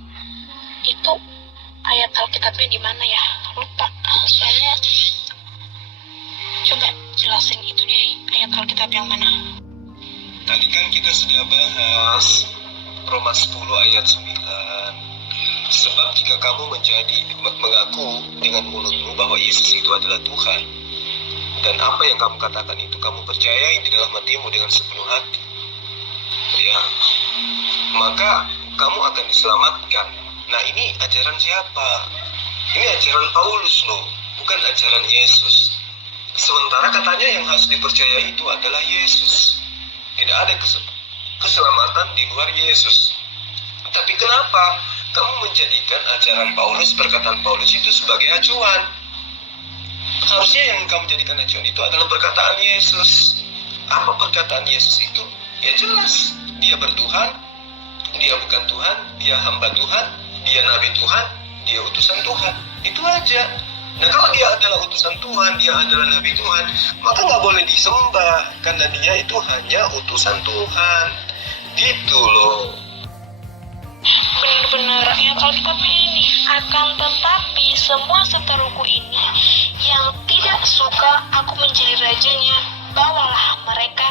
Itu ayat Alkitabnya di mana ya? Lupa. Soalnya coba jelasin itu di ayat Alkitab yang mana? Tadi kan kita sudah bahas Roma 10 ayat 9. Sebab jika kamu mengaku dengan mulutmu bahwa Yesus itu adalah Tuhan, dan apa yang kamu katakan itu kamu percayai di dalam hatimu dengan sepenuh hati, ya, maka kamu akan diselamatkan. Nah, ini ajaran siapa? Ini ajaran Paulus loh, bukan ajaran Yesus. Sementara katanya yang harus dipercayai itu adalah Yesus. Tidak ada keselamatan di luar Yesus. Tapi kenapa kamu menjadikan ajaran Paulus, perkataan Paulus itu sebagai acuan? Harusnya yang kamu jadikan acuan itu adalah perkataan Yesus. Apa perkataan Yesus itu? Ya jelas, dia bertuhan, dia bukan Tuhan, dia hamba Tuhan, dia nabi Tuhan, dia utusan Tuhan. Itu aja. Nah, kalau dia adalah utusan Tuhan, dia adalah nabi Tuhan, maka nggak boleh disembah, karena dia itu hanya utusan Tuhan. Gitu loh. Benar-benar ayat Alkitabnya ini. Akan tetapi semua seteruku ini yang tidak suka aku menjadi rajanya, bawalah mereka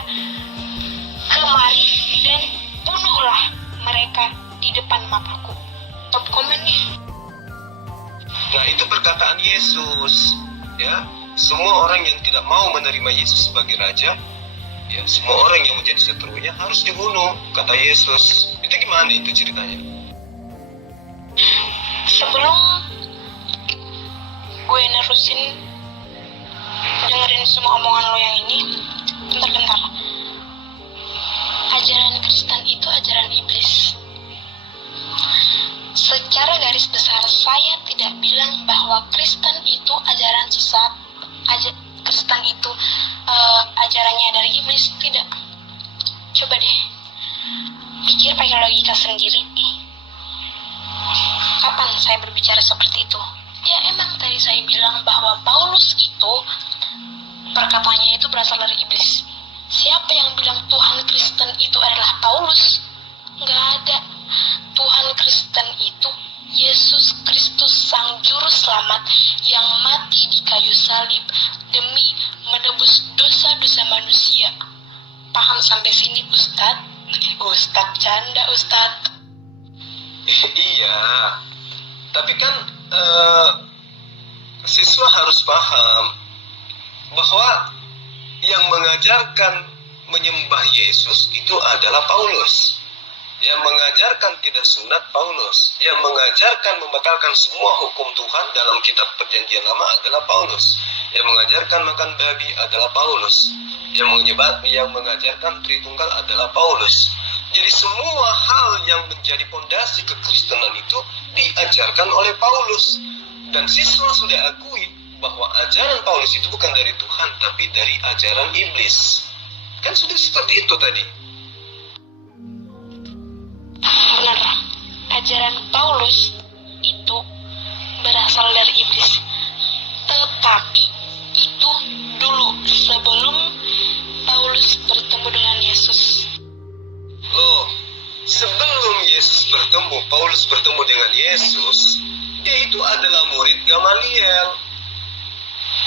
kemari dan bunuhlah mereka di depan mataku. Top komen nih. Nah, itu perkataan Yesus, ya. Semua orang yang tidak mau menerima Yesus sebagai raja, ya, semua orang yang menjadi seterunya harus dibunuh, kata Yesus. Itu gimana itu ceritanya? Sebelum gue nerusin dengerin semua omongan lo yang ini, bentar. Ajaran Kristen itu ajaran iblis. Secara garis besar, saya tidak bilang bahwa Kristen itu ajaran sesat, Kristen itu ajarannya dari iblis, tidak. Coba deh, pikir pakai logika sendiri. Kapan saya berbicara seperti itu? Ya emang tadi saya bilang bahwa Paulus itu, perkataannya itu berasal dari iblis. Siapa yang bilang Tuhan Kristen itu adalah Paulus? Nggak ada. Tuhan Kristen itu Yesus Kristus Sang Juru Selamat yang mati di kayu salib demi menebus dosa-dosa manusia. Paham sampai sini, Ustadz? Ustadz canda, Ustadz. Iya, tapi kan siswa harus paham bahwa yang mengajarkan menyembah Yesus itu adalah Paulus. Yang mengajarkan tidak sunat Paulus. Yang mengajarkan membatalkan semua hukum Tuhan dalam kitab Perjanjian Lama adalah Paulus. Yang mengajarkan makan babi adalah Paulus. Yang mengajarkan Tritunggal adalah Paulus. Jadi semua hal yang menjadi pondasi kekristenan itu diajarkan oleh Paulus. Dan siswa sudah akui bahwa ajaran Paulus itu bukan dari Tuhan, tapi dari ajaran iblis. Kan sudah seperti itu tadi. Benar, ajaran Paulus itu berasal dari iblis. Tetapi itu dulu sebelum Paulus bertemu dengan Yesus. Loh, sebelum Yesus bertemu, Paulus bertemu dengan Yesus, dia itu adalah murid Gamaliel.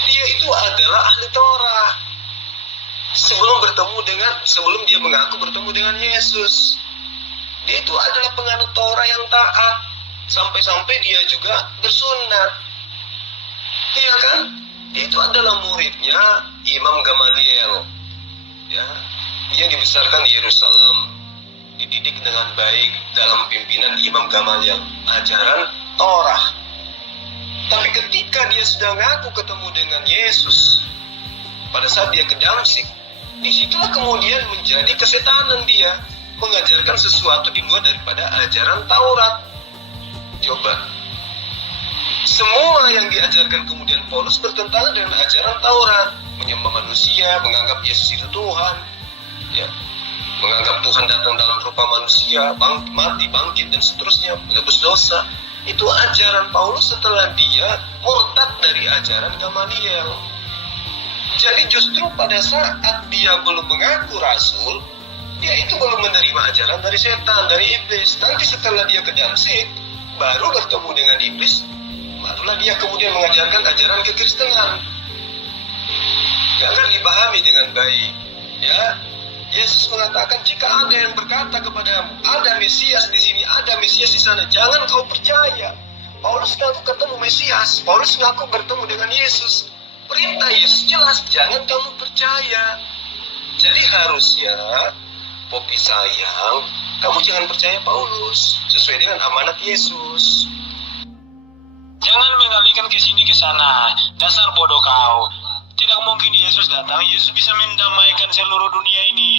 Dia itu adalah ahli Torah. Sebelum dia mengaku bertemu dengan Yesus, dia itu adalah penganut Torah yang taat. Sampai-sampai dia juga bersunat. Iya kan? Dia itu adalah muridnya Imam Gamaliel. Ya, dia dibesarkan di Yerusalem, dididik dengan baik dalam pimpinan Imam Gamaliel, ajaran Torah. Tapi ketika dia sudah ngaku ketemu dengan Yesus, pada saat dia ke Damsyik, disitulah kemudian menjadi kesetanan dia, mengajarkan sesuatu di luar daripada ajaran Taurat. Coba, semua yang diajarkan kemudian Paulus bertentangan dengan ajaran Taurat, menyembah manusia, menganggap Yesus itu Tuhan, ya, menganggap Tuhan datang dalam rupa manusia, mati, bangkit, dan seterusnya, menebus dosa. Itu ajaran Paulus setelah dia murtad dari ajaran Gamaliel. Jadi justru pada saat dia belum mengaku rasul, dia itu belum menerima ajaran dari setan, dari iblis. Nanti setelah dia kedansik, baru bertemu dengan iblis, barulah dia kemudian mengajarkan ajaran kekristenan. Jangan dipahami dengan baik. Ya, Yesus mengatakan jika ada yang berkata kepadamu, ada Mesias di sini, ada Mesias di sana, jangan kau percaya. Paulus ngaku ketemu Mesias, Paulus ngaku bertemu dengan Yesus. Perintah Yesus jelas, jangan kamu percaya. Jadi harusnya, Popi sayang, kamu jangan percaya Paulus, sesuai dengan amanat Yesus. Jangan mengalihkan ke sini ke sana, dasar bodoh kau. Tidak mungkin Yesus datang, Yesus bisa mendamaikan seluruh dunia ini.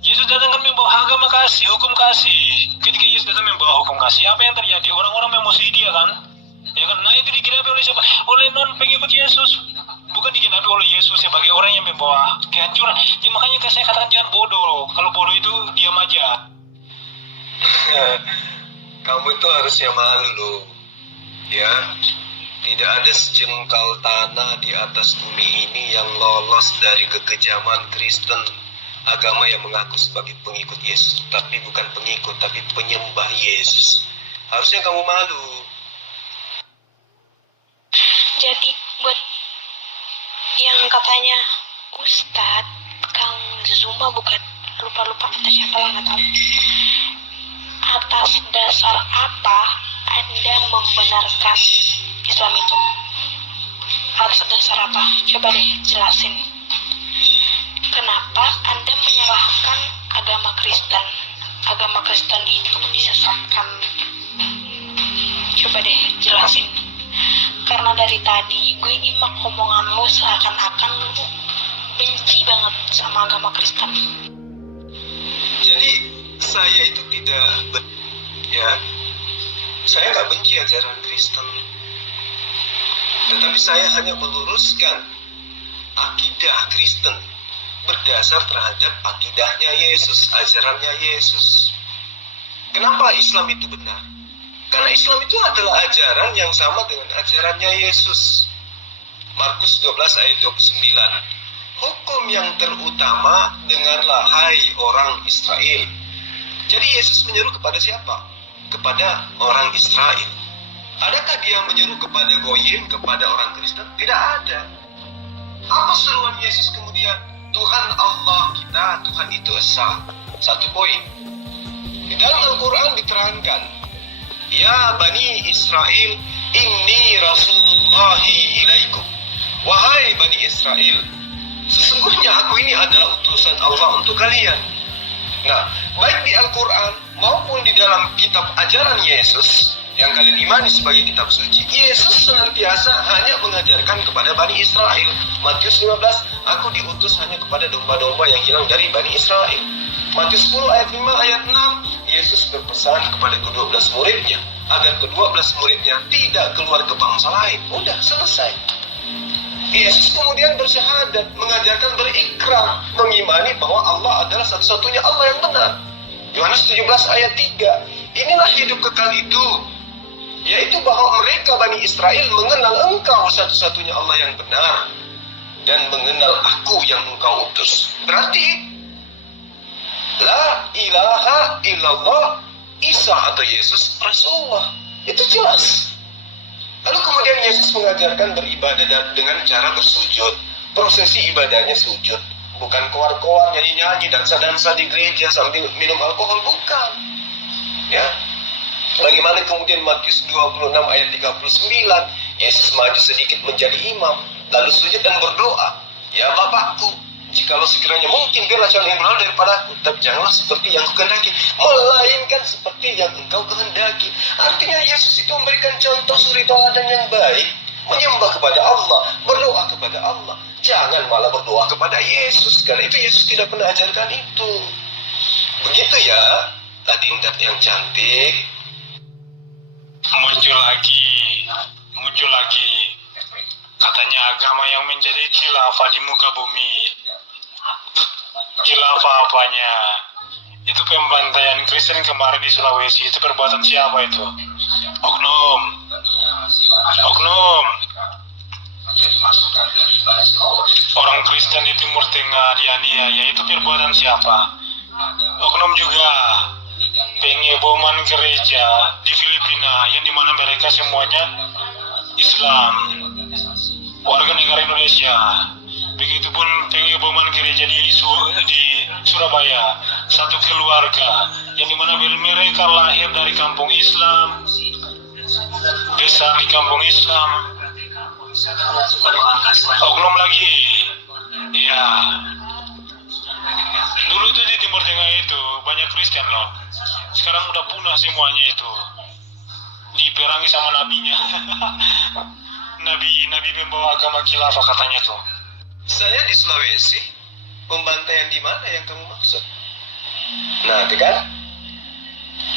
Yesus datang kan membawa agama kasih, hukum kasih. Ketika Yesus datang membawa hukum kasih, apa yang terjadi? Orang-orang memusuhi dia kan? Ya kan? Nah itu digenapi oleh siapa? Oleh non-pengikut Yesus. Bukan digenapi oleh Yesus sebagai orang yang membawa kehancuran. Ya, makanya saya katakan jangan bodoh. Kalau bodoh itu diam aja. Kamu itu harusnya malu loh. Ya, tidak ada sejengkal tanah di atas bumi ini yang lolos dari kekejaman Kristen, agama yang mengaku sebagai pengikut Yesus, tapi bukan pengikut, tapi penyembah Yesus. Harusnya kamu malu. Jadi buat yang katanya Ustadz Kang Zuma, bukan, lupa kata siapa lah, nggak tahu. Atas dasar apa Anda membenarkan Islam itu? Atas dasar apa? Coba deh jelasin. Kenapa Anda menyalahkan agama Kristen? Agama Kristen itu disesatkan. Coba deh jelasin. Karena dari tadi gue nyimak omongan lo seakan-akan lo benci banget sama agama Kristen. Jadi saya itu tidak saya nggak benci ajaran Kristen, tetapi saya hanya meluruskan akidah Kristen berdasar terhadap akidahnya Yesus, ajarannya Yesus. Kenapa Islam itu benar? Karena Islam itu adalah ajaran yang sama dengan ajarannya Yesus. Markus 12 ayat 29. Hukum yang terutama dengarlah hai orang Israel. Jadi Yesus menyeru kepada siapa? Kepada orang Israel. Adakah dia menyeru kepada goyim, kepada orang Kristen? Tidak ada. Apa seruan Yesus kemudian? Tuhan Allah kita, Tuhan itu esa. Satu poin. Di dalam Al-Quran diterangkan, ya Bani Israel, inni Rasulullahi ilaikum. Wahai Bani Israel, sesungguhnya aku ini adalah utusan Allah untuk kalian. Nah, baik di Al-Quran maupun di dalam kitab ajaran Yesus yang kalian imani sebagai kitab suci, Yesus senantiasa hanya mengajarkan kepada Bani Israel. Matius 15, aku diutus hanya kepada domba-domba yang hilang dari Bani Israel. Matius 10 ayat 5 ayat 6, Yesus berpesan kepada ke-12 muridnya agar ke-12 muridnya tidak keluar ke bangsa lain. Udah selesai. Yesus kemudian bersyahadat, mengajarkan berikrar, mengimani bahwa Allah adalah satu-satunya Allah yang benar. Yohanes 17 ayat 3. Inilah hidup kekal itu, yaitu bahwa mereka Bani Israel mengenal Engkau satu-satunya Allah yang benar dan mengenal Aku yang Engkau utus. Berarti La ilaha illallah Isa atau Yesus Rasulullah. Itu jelas. Lalu kemudian Yesus mengajarkan beribadah dengan cara bersujud. Prosesi ibadahnya sujud, bukan koar-koar, nyanyi-nyanyi, dansa-dansa di gereja sambil minum alkohol, bukan. Ya. Bagaimana kemudian Matius 26 ayat 39, Yesus maju sedikit menjadi imam, lalu sujud dan berdoa, ya Bapakku, jikalau sekiranya mungkin biarlah jangan yang berlalu daripadaku, tapi janganlah seperti yang kukehendaki, melainkan seperti yang engkau kehendaki. Artinya Yesus itu memberikan contoh suri teladan yang baik, menyembah kepada Allah, berdoa kepada Allah. Jangan malah berdoa kepada Yesus, karena itu Yesus tidak pernah ajarkan itu. Begitu ya, Adinda yang cantik. Muncul lagi. Katanya agama yang menjadi khilafah di muka bumi. Khilafah apanya? Itu pembantaian Kristen kemarin di Sulawesi. Itu perbuatan siapa itu? Oknum. Orang Kristen di Timur Tengah dianiaya. Itu perbuatan siapa? oknum juga pengeboman gereja di Filipina yang dimana mereka semuanya Islam, warga negara Indonesia. Begitupun pengeboman gereja di Surabaya, satu keluarga yang dimana mereka lahir dari kampung Islam, besar di kampung Islam. Oknum lagi, ya. Dulu itu di Timur Tengah itu banyak Kristen loh. Sekarang udah punah semuanya itu. Diperangi sama nabinya. Nabi pembawa agama khilafah katanya tuh. Saya di Sulawesi, pembantaian di mana yang kamu maksud? Nah, kan?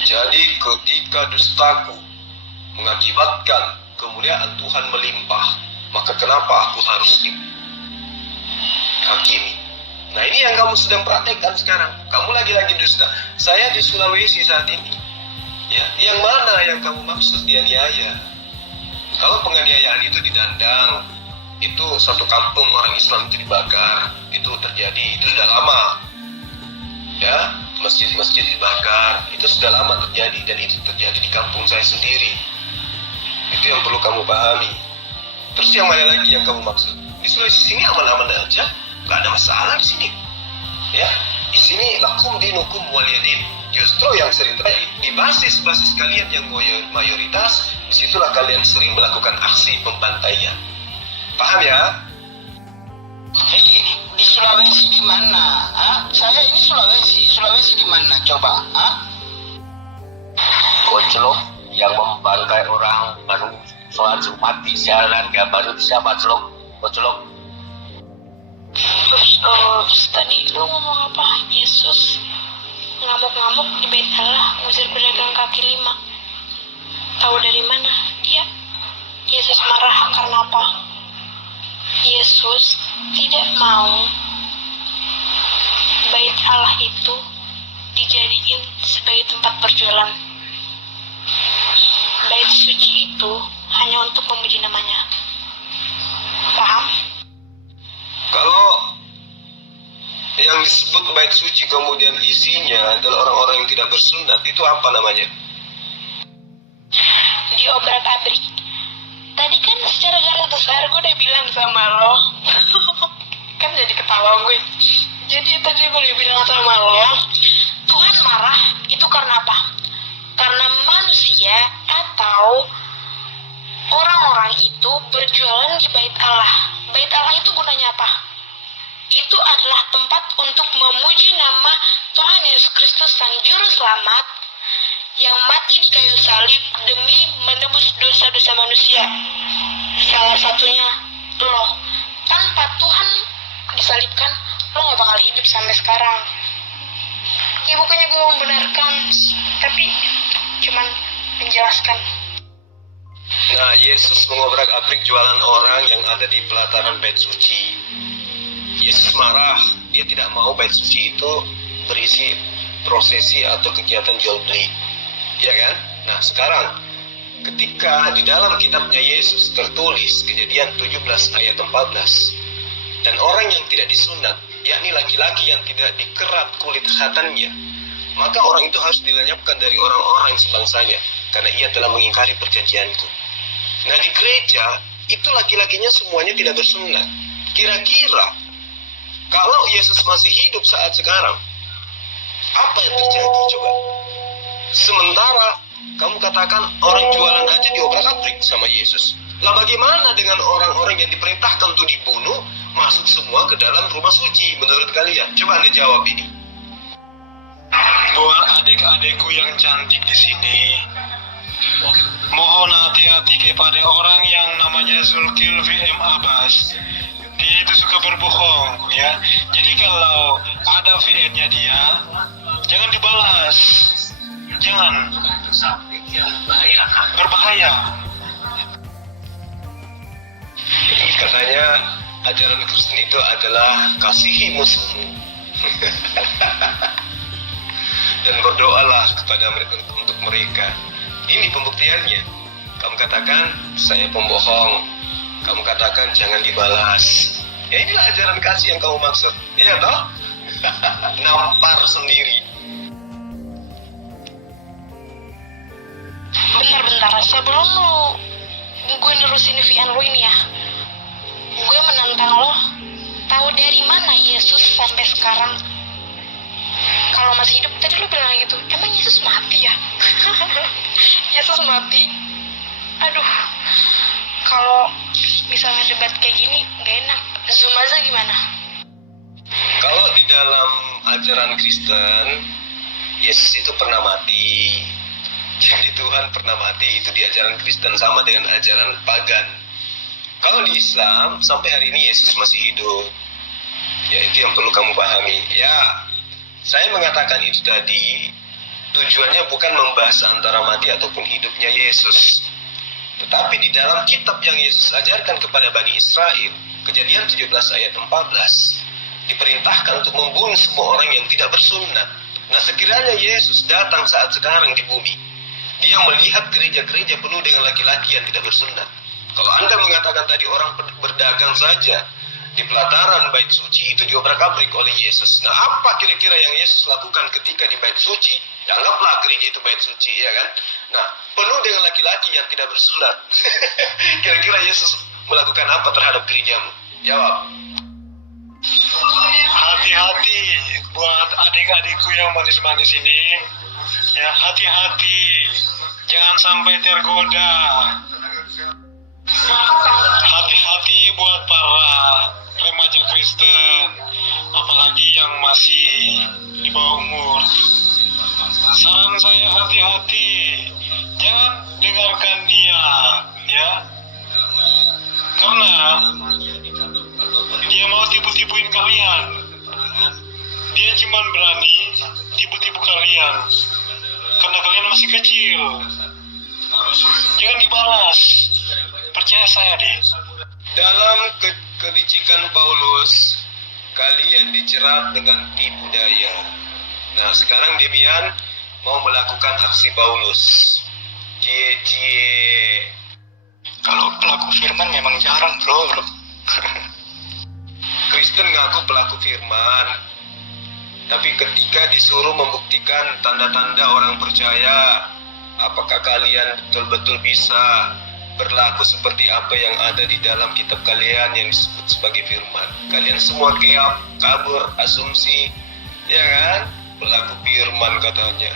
Jadi ketika dustaku mengakibatkan kemuliaan Tuhan melimpah, maka kenapa aku harus dihakimi? Nah, ini yang kamu sedang praktekkan sekarang. Kamu lagi-lagi dusta. Saya di Sulawesi saat ini. Ya, yang mana yang kamu maksud dianiaya? Kalau penganiayaan itu didandang, itu satu kampung orang Islam itu dibakar, itu terjadi, itu sudah lama. Ya, masjid-masjid dibakar, itu sudah lama terjadi, dan itu terjadi di kampung saya sendiri. Itu yang perlu kamu pahami. Terus yang mana lagi yang kamu maksud? Di Sulawesi sini aman-aman aja, nggak ada masalah di sini. Ya, di sini lakum dinukum waliyadin. Justru yang sering terjadi di basis-basis kalian yang mayoritas, disitulah kalian sering melakukan aksi pembantaian. Paham ya? Di Sulawesi di mana? Saya ini Sulawesi di mana coba? Koclok yang membangkai orang baru sholat Jumat di jalan, gak baru bisa Koclok. Terus tadi lu ngomong apa? Yesus ngamuk-ngamuk di bait Allah, ngusir pedagang kaki lima. Tahu dari mana? Iya. Yesus marah karena apa? Yesus tidak mau bait Allah itu dijadiin sebagai tempat berjualan. Bait suci itu hanya untuk memuji namanya. Paham? Kalau yang disebut bait suci kemudian isinya adalah orang-orang yang tidak bersunat, itu apa namanya? Diobrak-abrik. Tadi kan secara garis besar gue udah bilang sama lo. Kan jadi ketawa gue. Jadi tadi gue udah bilang sama lo, Tuhan marah itu karena apa? Karena manusia atau orang-orang itu berjualan di bait Allah. Bait Allah itu gunanya apa? Itu adalah tempat untuk memuji nama Tuhan Yesus Kristus Sang Juru Selamat yang mati di kayu salib demi menebus dosa-dosa manusia. Salah satunya lo. Tanpa Tuhan disalibkan, lo gak bakal hidup sampai sekarang. Ya bukannya gue membenarkan, tapi cuman menjelaskan. Nah, Yesus mengobrak-abrik jualan orang yang ada di pelataran bait suci. Yesus marah, dia tidak mau bait suci itu berisi prosesi atau kegiatan jual beli. Ya kan? Nah, sekarang ketika di dalam kitabnya Yesus tertulis Kejadian 17 ayat 14, dan orang yang tidak disunat, yakni laki-laki yang tidak dikerat kulit khatannya, maka orang itu harus dilenyapkan dari orang-orang sebangsanya, karena ia telah mengingkari perjanjianku. Nah, di gereja itu laki-lakinya semuanya tidak bersunat. Kira-kira kalau Yesus masih hidup saat sekarang, apa yang terjadi coba? Sementara kamu katakan orang jualan aja diobrak-abrik sama Yesus. Lah bagaimana dengan orang-orang yang diperintahkan untuk dibunuh masuk semua ke dalam rumah suci menurut kalian? Coba Anda jawab ini. Buat adik-adikku yang cantik di sini, mohon hati-hati kepada orang yang namanya Zulkifli M. Abbas. Dia itu suka berbohong, ya. Jadi kalau ada VN-nya dia, jangan dibalas. Jangan. Berbahaya. Katanya ajaran Kristen itu adalah kasihi musuhmu. Dan berdoalah kepada mereka untuk mereka. Ini pembuktiannya. Kamu katakan saya pembohong, kamu katakan jangan dibalas. Ya inilah ajaran kasih yang kamu maksud. Iya toh? Nampar sendiri. Bentar, sebelum gue nerusin VN lu ini ya, gue menantang lo, tahu dari mana Yesus sampai sekarang kalau masih hidup? Tadi lu bilang gitu, emang Yesus mati ya? Yesus mati? Aduh, kalau misalnya debat kayak gini gak enak. Zoom aja gimana? Kalau di dalam ajaran Kristen, Yesus itu pernah mati. Jadi Tuhan pernah mati, itu di ajaran Kristen, sama dengan ajaran pagan. Kalau di Islam, sampai hari ini Yesus masih hidup. Ya, itu yang perlu kamu pahami. Ya, saya mengatakan itu tadi, tujuannya bukan membahas antara mati ataupun hidupnya Yesus. Tetapi di dalam kitab yang Yesus ajarkan kepada Bani Israel, Kejadian 17 ayat 14, diperintahkan untuk membunuh semua orang yang tidak bersunat. Nah, sekiranya Yesus datang saat sekarang di bumi, dia melihat gereja-gereja penuh dengan laki-laki yang tidak bersunat. Kalau Anda mengatakan tadi orang berdagang saja di pelataran bait suci itu diobrak-abrik oleh Yesus. Nah, apa kira-kira yang Yesus lakukan ketika di bait suci? Anggaplah gereja itu bait suci, ya kan? Nah, penuh dengan laki-laki yang tidak bersunat. Kira-kira Yesus melakukan apa terhadap gerejamu? Jawab. Hati-hati buat adik-adikku yang manis-manis ini. Ya, hati-hati. Jangan sampai tergoda. Hati-hati buat para remaja Kristen, apalagi yang masih di bawah umur. Saran saya hati-hati. Jangan dengarkan dia, ya. Karena dia mau tipu-tipuin kalian. Dia cuma berani tipu-tipu kalian karena kalian masih kecil. Jangan dibalas. Percaya saya deh. Dalam kelicikan Paulus, kalian dijerat dengan tipu daya. Nah, sekarang Demian mau melakukan aksi Paulus. Cie-cie. Kalau pelaku firman memang jarang, bro. Kristen ngaku pelaku firman, tapi ketika disuruh membuktikan tanda-tanda orang percaya, apakah kalian betul-betul bisa berlaku seperti apa yang ada di dalam kitab kalian yang disebut sebagai firman? Kalian semua keap, kabur, asumsi, ya kan? Pelaku firman katanya.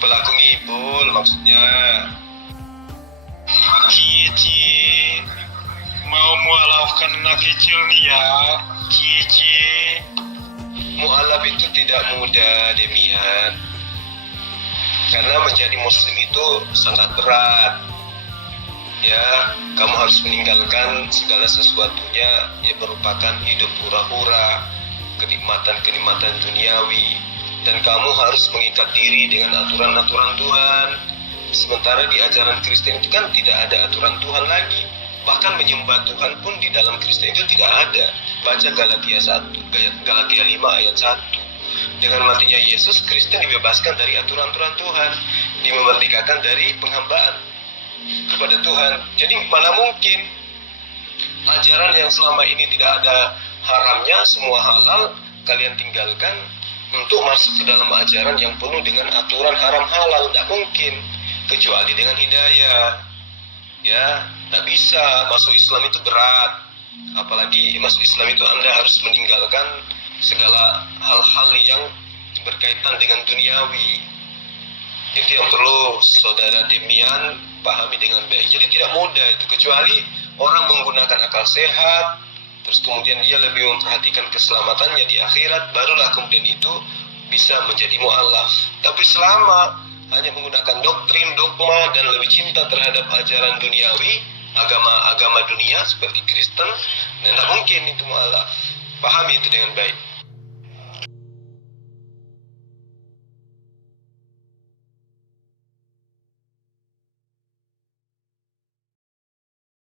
Pelaku ngibul maksudnya. Cie-cie. Mau mualafkan anak kecil nih ya. Cie-cie. Mu'alaf itu tidak mudah, Demian. Karena menjadi muslim itu sangat berat. Ya, kamu harus meninggalkan segala sesuatunya yang merupakan hidup pura-pura, kenikmatan-kenikmatan duniawi, dan kamu harus mengikat diri dengan aturan-aturan Tuhan. Sementara di ajaran Kristen itu kan tidak ada aturan Tuhan lagi. Bahkan menyembah Tuhan pun di dalam Kristen itu tidak ada. Baca Galatia 5 ayat 1. Dengan matinya Yesus, Kristen dibebaskan dari aturan-aturan Tuhan, dimerdekakan dari penghambaan kepada Tuhan. Jadi mana mungkin ajaran yang selama ini tidak ada haramnya, semua halal, kalian tinggalkan untuk masuk ke dalam ajaran yang penuh dengan aturan haram halal? Tidak mungkin, kecuali dengan hidayah. Ya, tidak bisa. Masuk Islam itu berat. Apalagi masuk Islam itu Anda harus meninggalkan segala hal-hal yang berkaitan dengan duniawi. Itu yang perlu saudara Demian pahami dengan baik. Jadi tidak mudah itu, kecuali orang menggunakan akal sehat, terus kemudian dia lebih memperhatikan keselamatannya di akhirat, barulah kemudian itu bisa menjadi mu'alaf. Tapi selama hanya menggunakan doktrin, dogma, dan lebih cinta terhadap ajaran duniawi, agama-agama dunia seperti Kristen, tidak mungkin itu mu'alaf. Pahami itu dengan baik.